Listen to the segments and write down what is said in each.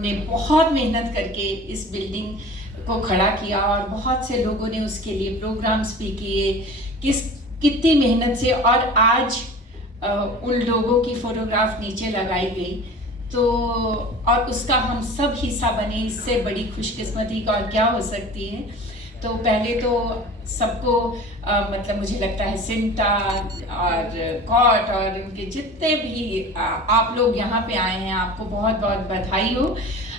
ने बहुत मेहनत करके इस बिल्डिंग को खड़ा किया और बहुत से लोगों ने उसके लिए प्रोग्राम्स भी किए, कितनी मेहनत से, और आज उन लोगों की फोटोग्राफ नीचे लगाई गई तो, और उसका हम सब हिस्सा बने। इससे बड़ी खुशकिस्मती का और क्या हो सकती है। तो पहले तो सबको मतलब मुझे लगता है सिंटा और कॉट और इनके जितने भी आप लोग यहाँ पे आए हैं, आपको बहुत बहुत बधाई हो।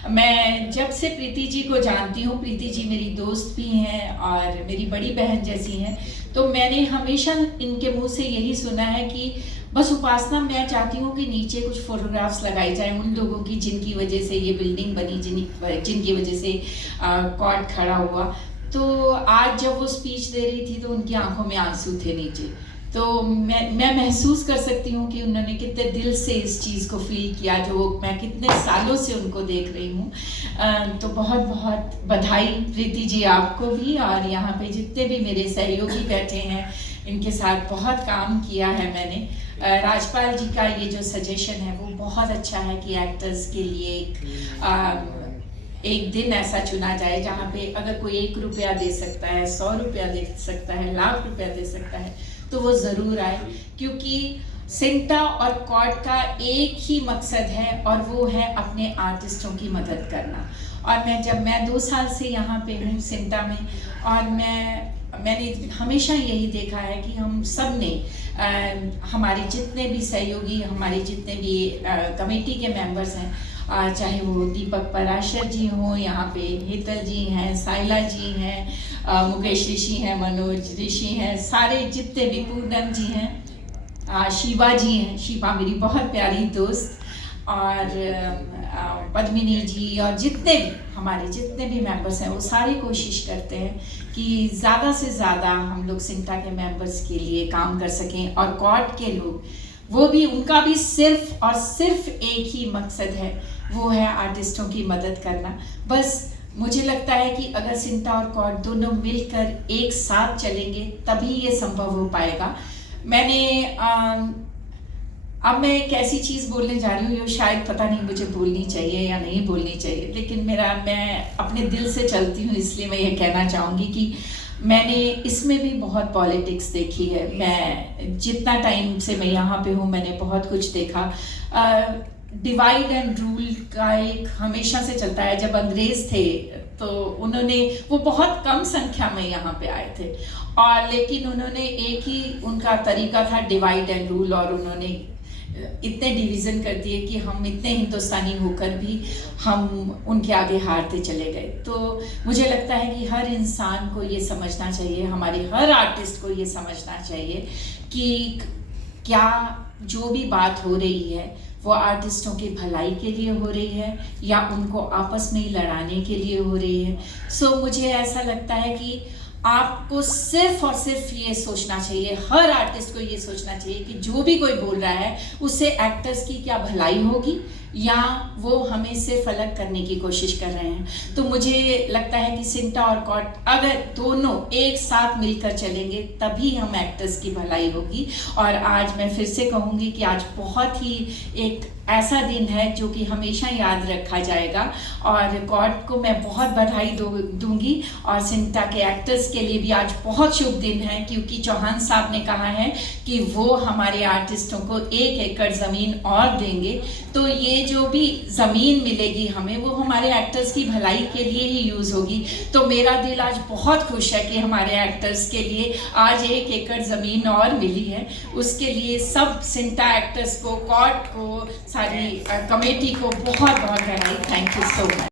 मैं जब से प्रीति जी को जानती हूँ, प्रीति जी मेरी दोस्त भी हैं और मेरी बड़ी बहन जैसी हैं, तो मैंने हमेशा इनके मुंह से यही सुना है कि बस उपासना, मैं चाहती हूँ कि नीचे कुछ फोटोग्राफ्स लगाई जाए उन लोगों की जिनकी वजह से ये बिल्डिंग बनी, जिनकी वजह से कॉट खड़ा हुआ। तो आज जब वो स्पीच दे रही थी तो उनकी आंखों में आंसू थे नीचे। तो मैं महसूस कर सकती हूँ कि उन्होंने कितने दिल से इस चीज़ को फील किया जो मैं कितने सालों से उनको देख रही हूँ। तो बहुत बहुत बधाई प्रीति जी आपको भी, और यहाँ पे जितने भी मेरे सहयोगी बैठे हैं इनके साथ बहुत काम किया है मैंने। राजपाल जी का ये जो सजेशन है वो बहुत अच्छा है कि एक्टर्स के लिए एक दिन ऐसा चुना जाए जहाँ पे अगर कोई 1 रुपया दे सकता है, 100 रुपया दे सकता है, लाख रुपया दे सकता है, तो वो ज़रूर आए। क्योंकि सिंटा और कॉट का एक ही मकसद है और वो है अपने आर्टिस्टों की मदद करना। और मैं 2 साल से यहाँ पे हूँ सिंटा में, और मैंने हमेशा यही देखा है कि हम सब ने हमारे जितने भी सहयोगी, हमारे जितने भी कमेटी के मेंबर्स हैं, चाहे वो दीपक पराशर जी हों, यहाँ पे हेतल जी हैं, साइला जी हैं, मुकेश ऋषि हैं, मनोज ऋषि हैं, सारे जितने भी, पूनम जी हैं, शिवा जी हैं, शिवा मेरी बहुत प्यारी दोस्त, और पद्मिनी जी, और जितने भी हमारे जितने भी मेंबर्स हैं वो सारे कोशिश करते हैं कि ज़्यादा से ज़्यादा हम लोग सिंटा के मेंबर्स के लिए काम कर सकें। और कॉट के लोग, वो भी, उनका भी सिर्फ और सिर्फ एक ही मकसद है, वो है आर्टिस्टों की मदद करना। बस मुझे लगता है कि अगर सिंटा और कॉट दोनों मिलकर एक साथ चलेंगे तभी ये संभव हो पाएगा। अब मैं एक ऐसी चीज़ बोलने जा रही हूँ जो शायद पता नहीं मुझे बोलनी चाहिए या नहीं बोलनी चाहिए, लेकिन मैं अपने दिल से चलती हूँ, इसलिए मैं ये कहना चाहूँगी कि मैंने इसमें भी बहुत पॉलिटिक्स देखी है। मैं जितना टाइम से मैं यहाँ पे हूँ मैंने बहुत कुछ देखा। डिवाइड एंड रूल का एक हमेशा से चलता है। जब अंग्रेज थे तो वो बहुत कम संख्या में यहाँ पे आए थे, और लेकिन उन्होंने एक ही उनका तरीका था, डिवाइड एंड रूल, और उन्होंने इतने डिवीज़न कर दिए कि हम इतने हिंदुस्तानी होकर भी हम उनके आगे हारते चले गए। तो मुझे लगता है कि हर इंसान को ये समझना चाहिए, हमारे हर आर्टिस्ट को ये समझना चाहिए कि क्या जो भी बात हो रही है वो आर्टिस्टों की भलाई के लिए हो रही है या उनको आपस में ही लड़ाने के लिए हो रही है। सो मुझे ऐसा लगता है कि आपको सिर्फ और सिर्फ ये सोचना चाहिए, हर आर्टिस्ट को ये सोचना चाहिए कि जो भी कोई बोल रहा है उससे एक्टर्स की क्या भलाई होगी या वो हमें सिर्फ अलग करने की कोशिश कर रहे हैं। तो मुझे लगता है कि सिंटा और कॉट अगर दोनों एक साथ मिलकर चलेंगे तभी हम एक्टर्स की भलाई होगी। और आज मैं फिर से कहूँगी कि आज बहुत ही एक ऐसा दिन है जो कि हमेशा याद रखा जाएगा, और कॉट को मैं बहुत बधाई दूंगी, और सिंटा के एक्टर्स के लिए भी आज बहुत शुभ दिन है, क्योंकि चौहान साहब ने कहा है कि वो हमारे आर्टिस्टों को 1 एकड़ ज़मीन और देंगे। तो ये जो भी ज़मीन मिलेगी हमें वो हमारे एक्टर्स की भलाई के लिए ही यूज़ होगी। तो मेरा दिल आज बहुत खुश है कि हमारे एक्टर्स के लिए आज 1 एकड़ ज़मीन और मिली है। उसके लिए सब सिंटा एक्टर्स को, कॉट को, सारी कमेटी को बहुत बहुत बधाई। Thank you so much.